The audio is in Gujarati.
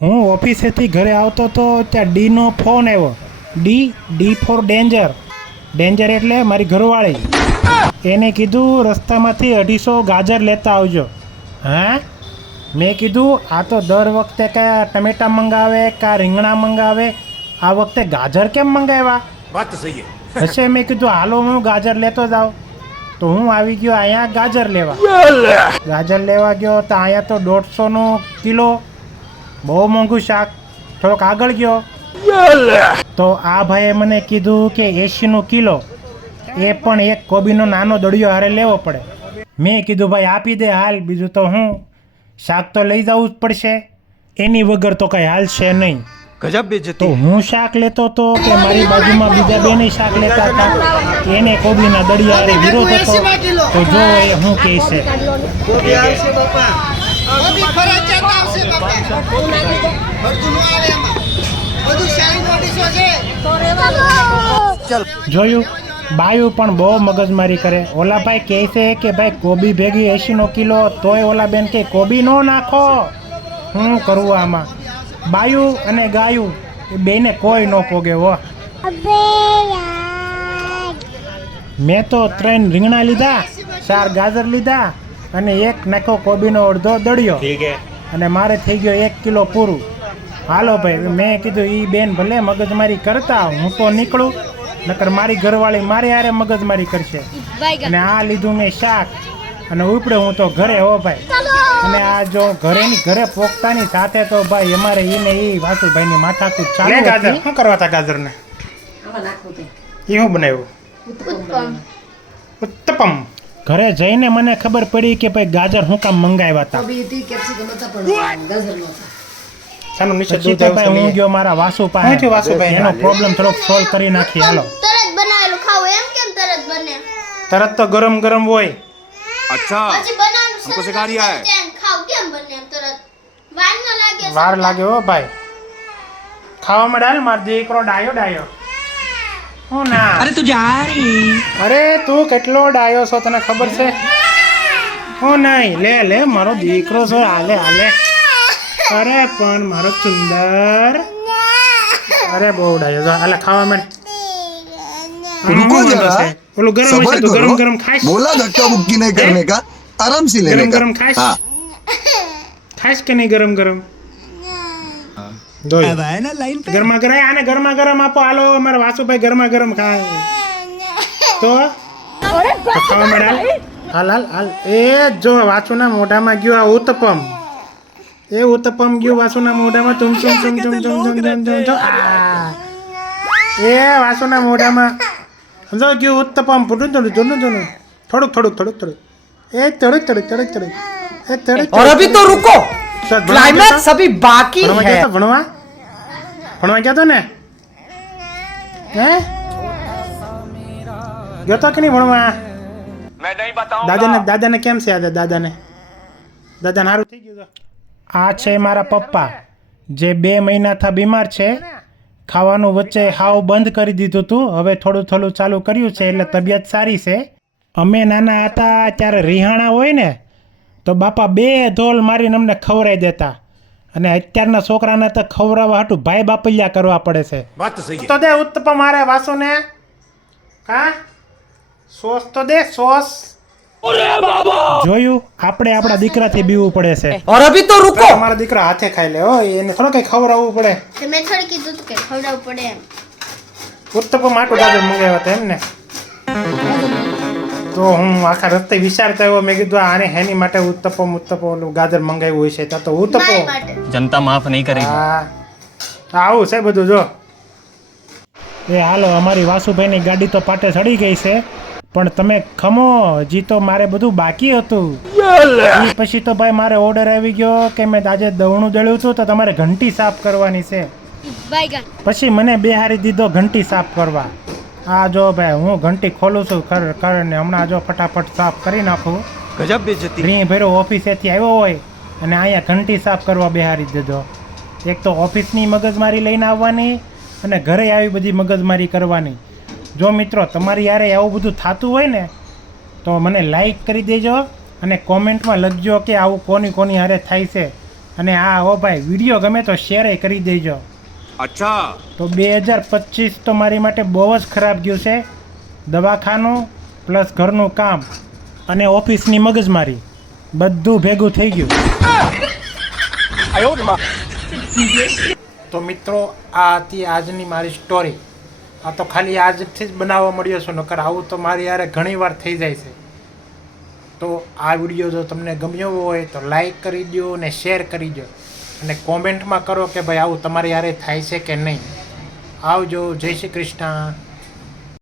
હું ઓફિસેથી ઘરે આવતો તો ત્યાં ડીનો ફોન આવ્યો. D D for danger. Danger એટલે મારી ઘરવાળી. એને કીધું રસ્તામાંથી અઢીસો ગાજર લેતા આવજો. હા? મેં કીધું આ તો દર વખતે કયા ટમેટા મંગાવે કાં રીંગણા મંગાવે? આ વખતે ગાજર કેમ મંગાવ્યા? વાત સહી હશે મેં કીધું હાલો હું ગાજર લેતો જાઉં. તો હું આવી ગયો અહીંયા ગાજર લેવા. ગાજર લેવા ગયો તો અહીંયા તો દોઢસોનો કિલો બહુ મોંઘું શાક. થોડોક આગળ ગયો. તો આ ભાઈએ મને કીધું કે એસીનો કિલો. એ પણ એક કોબીનો નાનો દડિયો હારે લેવો પડે. મેં કીધું ભાઈ આપી દે હાલ. બીજું તો હું. શાક તો લઈ જવું જ પડશે. એની વગર તો કાંઈ હાલશે નહીં. તો હું શાક લેતો હતો કે મારી બાજુમાં બીજા બેને શાક લેતા હતા. એને કોબીના દળિયા વિરોધ હતો. તો જો એ હું કહે છે બધી ફરજિયાત આવશે બાપા. બધું નો આવે એમાં. બધું સારી નોટિસો છે. જોયું? બાયું પણ બહુ મગજમારી કરે. ઓલા ભાઈ કહે છે કે ભાઈ કોબી ભેગી એંશીનો કિલો તોય ઓલા બેન કે કોબી નો નાખો. હું કરવું આમાં. બાયું અને ગાયું, એ બેને કોઈ ન પોગે, હો. મેં તો ત્રણ રીંગણા લીધા, ચાર ગાજર લીધા અને એક નાખો કોબીનો અડધો દળ્યો. અને મારે થઈ ગયો એક કિલો પૂરું. હાલો ભાઈ મેં કીધું એ બેન ભલે મગજમારી કરતા હું તો નીકળું. નકર મારી ઘરવાળી મારે આરે મગજમારી કરશે. અને આ લીધું મેં શાક. અને ઉપડે હું તો ઘરે હો ભાઈ. અને આ જો ઘરેની ઘરે પોખતાની સાથે તો ભાઈ અમારે એ ને ઈ માથા માથાકૂટ ચાલે ગાજર શું કરવા હતા ગાજરને? એ શું બનાવ્યું? ઉત્તપમ. ઘરે જઈને મને ખબર પડી કે ભાઈ ગાજર હું કામ મંગાવ્યા હતા કોબી હતી કેપ્સિકમ હતા પણ ગાજર નહોતા સાનું નીચે પછી દૂધ તો ભાઈ હું આવશે ગયો મારા વાસુ હું થયું પાસે વાસુભાઈ? એનો પ્રોબ્લેમ થોડોક સોલ્વ કરી નાખી હાલો તરત બનાવેલું ખાવું એમ કેમ તરત બને તરત તો ગરમ ગરમ હોય अच्छा પછી બનાવવાનું हमको શરૂ सिखा रिया है કરી દે, ખાવ કેમ બને એમ તરત વાર ન લાગે વાર લાગે હો ભાઈ ખાવા મળે હાલ માર દીકરો ડાયો ડાયો હું ના અરે તું જા અરે તું કેટલો ડાયો છો તને ખબર છે હું નહીં લે લે મારો દીકરો છે હાલે હાલે અરે પણ મારો ચુંદર અરે બહુ ડાયો છે હાલે ખાવા મળે रुको जरा ઓલું ગરમ सबर હશે તો ગરમ करो ગરમ ખાઈશ बोला धक्का मुक्की नहीं करने का आराम से लेने गरम का गरम खाइस? हाँ ખાઈશ કે નહીં ગરમ ગરમા ગરમ આને ગરમા ગરમ આપો. હાલો ગરમા ગરમ ખાય. તો? હાલ હાલ હાલ. એ જો વાસુના મોઢામાં ગયો આ ઉત્તપમ. એ ઉત્તપમ ગયું વાસુના મોઢામાં. ચુમ ચુમ ચુમ એ વાસુના મોઢામાં. સમજો ગયું ઉત્તપમ. થોડું થોડું જોનું જોનું થોડુંક થોડુંક થોડુંક થોડુંક. એ થોડુંક થોડુંક થોડુંક થોડુંક. એ થોડુંક અરે તો રૂકો. रुको तो भणवा क्लाइमैक्स गया अभी बाकी ભણવા है ગયા તા ભણવા ભણવા ગયા તો ને હે ગયો તો કે નહીં ભણવા मैं नहीं बताऊंगा દાદાને દાદાને કેમ છે આજે દાદાને દાદાને સારું થઈ ગયું તો આ છે મારા પપ્પા જે બે મહિનાથી બીમાર છે ખાવાનું વચ્ચે હાવ બંધ કરી દીધું હતું હવે થોડું થોડું ચાલુ કર્યું છે એટલે તબિયત સારી છે અમે નાના હતા ત્યારે રિહાણા હોય ને તો બાપા બે ધોલ મારીને અમને ખવરાઈ દેતા. અને અત્યારના છોકરાને તો ખવરાવા હાટું ભાઈ બાપલિયા કરવા પડે છે. વાત સહી. તો દે ઉત્તપમ મારે વાસુને. હા સોસ તો દે સોસ. જોયું? આપણે આપણા દીકરાથી બીવું પડે છે. અરે અભી તો રૂકો! મારા દીકરા હાથે ખાઈ લે હો એને થોડો કઈ ખવડાવવું પડે. તો મેં થોડી કીધું કે ખવડાવવું પડે એમ. ઉત્તપમ આટો ગાજર મંગાવ્યા હતા એમ ને તો હું આખા રસ્તે વિચારતા આવ્યો. મેં કીધું આને હેની માટે ઉત્તપો ઉત્તપો ગાજર મંગાવ્યું હોય છે ત્યાં તો ઉત્તપો. જનતા માફ નહીં કરે. આવું છે બધું જો. એ હાલો અમારી વાસુભાઈની ગાડી તો પાટે ચડી ગઈ છે. પણ તમે ખમો જી તો મારે બધું બાકી હતું. પછી તો ભાઈ મારે ઓર્ડર આવી ગયો કે મેં આજે દવણું દળ્યું છું તો તમારે ઘંટી સાફ કરવાની છે. પછી મને બેહારી દીધો ઘંટી સાફ કરવા. આ જો ભાઈ હું ઘંટી ખોલું છું ખર ખર ને હમણાં જો ફટાફટ સાફ કરી નાખું. ગજબ બેજતી રી ભેરો ઓફિસેથી આવ્યો હોય અને અહીંયા ઘંટી સાફ કરવા બેહારી દેજો એક તો ઓફિસની મગજમારી લઈને આવવાની અને ઘરે આવી બધી મગજમારી કરવાની. જો મિત્રો તમારી યારે આવું બધું થતું હોય ને તો મને લાઈક કરી દેજો અને કોમેન્ટમાં લખજો કે આવું કોની કોની હારે થાય છે. અને આ ઓ ભાઈ વીડિયો ગમે તો શેર કરી દેજો. અચ્છા. તો બે હજાર પચીસ તો મારી માટે બહુ જ ખરાબ ગયું છે. દવાખાનું પ્લસ ઘરનું કામ અને ઓફિસની મગજમારી બધું ભેગું થઈ ગયું. તો મિત્રો આ હતી આજની મારી સ્ટોરી આ તો ખાલી આજથી જ બનાવવા મળ્યો છું નકર આવું તો મારી યારે ઘણી વાર થઈ જાય છે. તો આ વીડિયો જો તમને ગમ્યો હોય તો લાઈક કરી દો અને શેર કરી દો અને કોમેન્ટમાં કરો કે ભાઈ આવું તમારી યારે થાય છે કે નહીં? આવજો, જય શ્રી કૃષ્ણ.